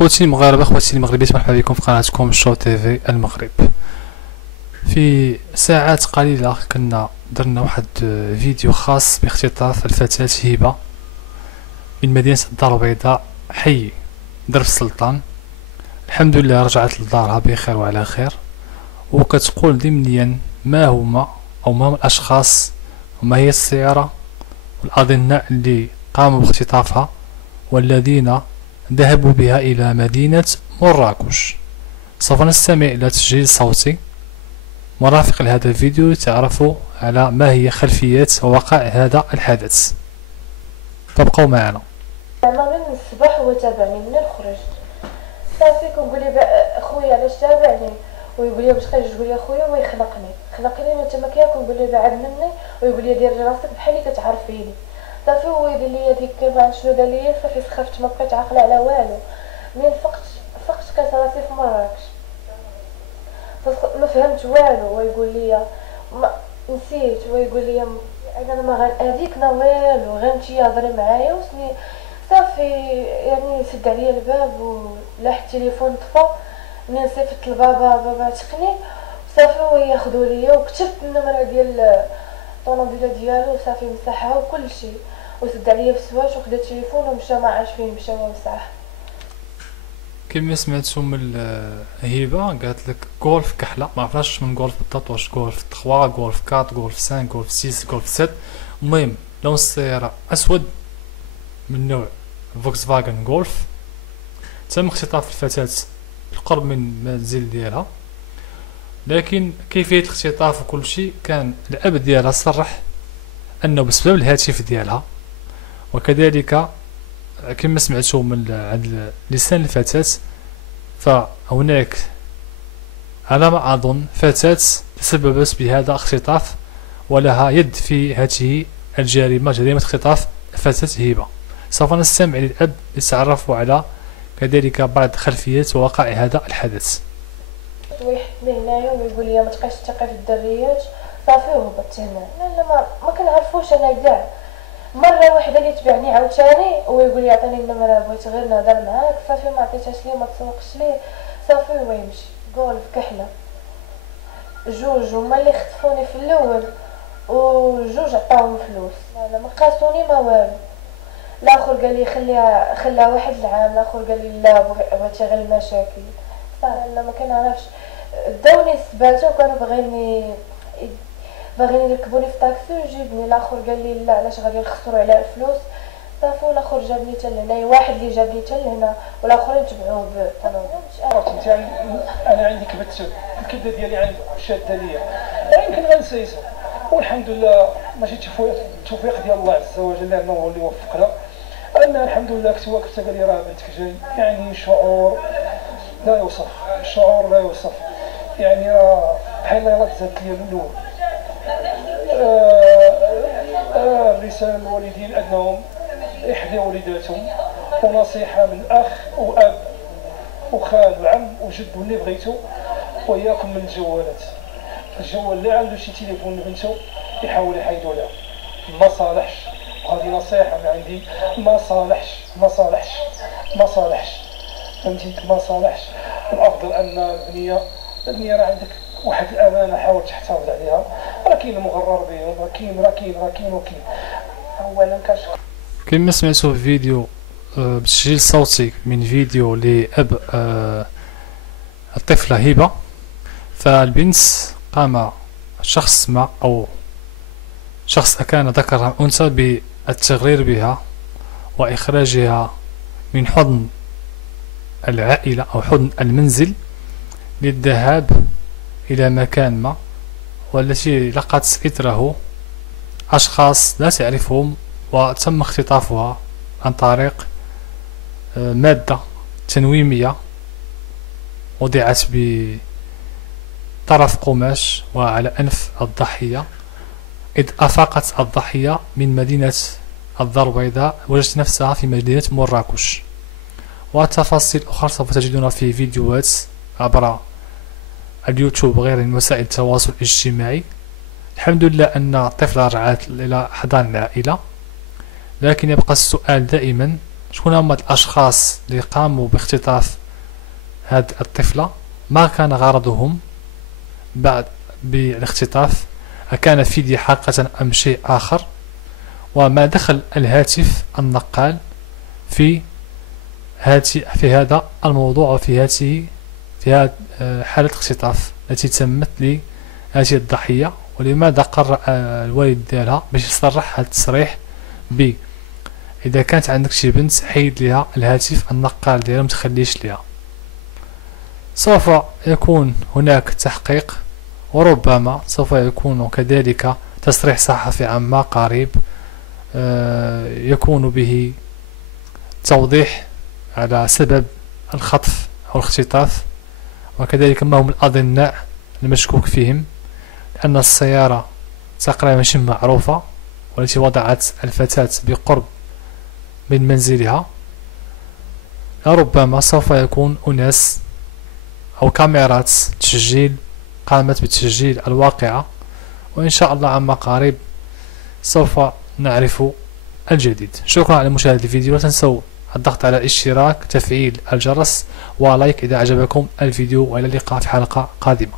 خوتي المغاربه، خوتي المغربيات، مرحبا بكم في قناتكم شو تيفي المغرب. في ساعات قليله كنا درنا واحد فيديو خاص باختطاف الفتاة هبه من مدينه الدار البيضاء حي درب السلطان. الحمد لله رجعت لدارها بخير وعلى خير، وكتقول ضمنيا ما هما او ما هم الاشخاص وما هي السياره والاضناء اللي قاموا باختطافها والذين ذهبوا بها إلى مدينة مراكش. سوف نستمع إلى تسجيل صوتي مرافق لهذا الفيديو لتعرفوا على ما هي خلفيات ووقع هذا الحدث. تبقوا معنا. زعما من الصباح هو تابعني منين خرجت صافي كنقول لي خويا علاش تابعني ويقول لي باش خرج يا خويا ويخنقني وانت ما كنقول له بعد مني ويقول لي دير راسك بحال اللي كتعرفيني. صافي هو يدير لي ديك ما عرفتش شنو دار لي، صافي سخفت ما بقيت عاقله على والو. منين فقت كانت راسي في مراكش ما فهمت والو، ويقول لي ما نسيت، ويقول لي انا ما غنأذيك والو، غير نتي هضري معايا وسني. صافي يعني سد عليا الباب ولاح التليفون طفى. منين صيفط لبابا عتقني صافي هو ياخذوا ليا وكتبت النمره ديال الطوموبيله ديالو صافي مسحها وكل شيء وسد عليا بسواش وخدا التليفون ومشى ما عرفش فين مشى ومسح. كما سمعتوا من هبه قالت لك غولف كحله، ما عرفناش من غولف بالضبط، واش غولف 3 غولف 4 غولف 5 غولف 6 غولف 7. المهم لون السياره اسود من نوع فولكس فاغن غولف. تم اختطاف الفتاة بالقرب من المنزل ديالها، لكن كيفية الاختطاف وكل شيء كان الأب ديالها صرح أنه بسبب الهاتف ديالها، وكذلك كما سمعتوا من عند لسان الفتاة فهناك على ما أظن فتاة تسببت بهذا الاختطاف ولها يد في هذه الجريمة، جريمة اختطاف الفتاة هبة. سوف نستمع للأب لتعرفوا على كذلك بعض خلفيات ووقع هذا الحدث. ويحطني هنايا ويقول لي ما تبقايش تثقي في الدريات. صافي وهبطت هنا. لا ما كنعرفوش انا كاع. مره واحده اللي تبعني عاوتاني ويقول لي عطيني النمره بغيت غير نهضر معاك. صافي ما عطيتهاش ليه ما تسوقش ليه. صافي هو يمشي غولف كحله. جوج هما اللي خطفوني في الاول وجوج عطاوهم فلوس. لا ما قاسوني ما والو. الاخر قال لي خليها واحد العام، الاخر قال لي لا بغيتي غير المشاكل. لا ما كنعرفش. داوني السباتة وكانوا باغيين يركبوني في طاكسي ويجيبني. الاخر قال لي لا علاش غادي نخسروا على الفلوس. صافي والاخر جابني حتى لهنا، واحد اللي جابني حتى لهنا والاخرين تبعوه عرفت انا عندي كبت الكبده ديالي عند شاده ليا لا يمكن غنسيسها، والحمد لله ماشي التوفيق ديال الله عز وجل لانه هو اللي وفقنا. انا الحمد لله كنت قال لي راه بنتك جاي، يعني شعور لا يوصف، شعور لا يوصف، يعني راه بحال يلاه تزادت ليا من الاول. الرسالة للوالدين أنهم يحذروا وليداتهم، ونصيحة من أخ وأب وخال وعم وجد واللي بغيتو، وإياكم من الجوالات. الجوال اللي عنده شي تليفون لبنتو يحاول يحيدو لها، ما صالحش. وهذه نصيحة من عندي، ما صالحش فهمتي، ما صالحش. الأفضل أن البنية راه عندك واحد الأمانة، حاول تحتفظ عليها. راه كاين المغرر بهم، راه كاين وكاين. أولا كنشكر. كما سمعتوا في فيديو بتسجيل صوتي من فيديو لأب الطفلة هبة، فالبنت قام شخص ما أو شخص كان ذكر أم أنثى بالتغرير بها وإخراجها من حضن العائلة أو حضن المنزل للذهاب إلى مكان ما، والتي لقت إثره أشخاص لا تعرفهم، وتم اختطافها عن طريق مادة تنويمية وضعت بطرف قماش وعلى أنف الضحية. إذ أفاقت الضحية من مدينة الدار البيضاء وجدت نفسها في مدينة مراكش. وتفاصيل أخرى سوف تجدونها في فيديوهات عبر اليوتيوب وغير وسائل التواصل الاجتماعي. الحمد لله أن الطفلة رجعت إلى حضان العائلة، لكن يبقى السؤال دائما شكون هما الأشخاص اللي قاموا باختطاف هذه الطفلة، ما كان غرضهم بعد بالاختطاف، أكان فدية حقيقة أم شيء آخر، وما دخل الهاتف النقال في هذا الموضوع وفي هذه حالة اختطاف التي تمت لهذه الضحية، ولماذا قرر الوالد ديالها باش يصرح هذا التصريح ب إذا كانت عندك شي بنت حيد لها الهاتف النقال ديالها متخليش لها. سوف يكون هناك تحقيق، وربما سوف يكون كذلك تصريح صحفي عما قريب يكون به توضيح على سبب الخطف أو الاختطاف، وكذلك ما هم الأضناء المشكوك فيهم، لأن السيارة تقريبا ماشي معروفة والتي وضعت الفتاة بقرب من منزلها. لربما سوف يكون أناس أو كاميرات تسجيل قامت بتسجيل الواقعة، وإن شاء الله عما قريب سوف نعرف الجديد. شكرا على مشاهدة الفيديو، لا تنسوا الضغط على الاشتراك، تفعيل الجرس، ولايك إذا أعجبكم الفيديو، وإلى اللقاء في حلقة قادمة.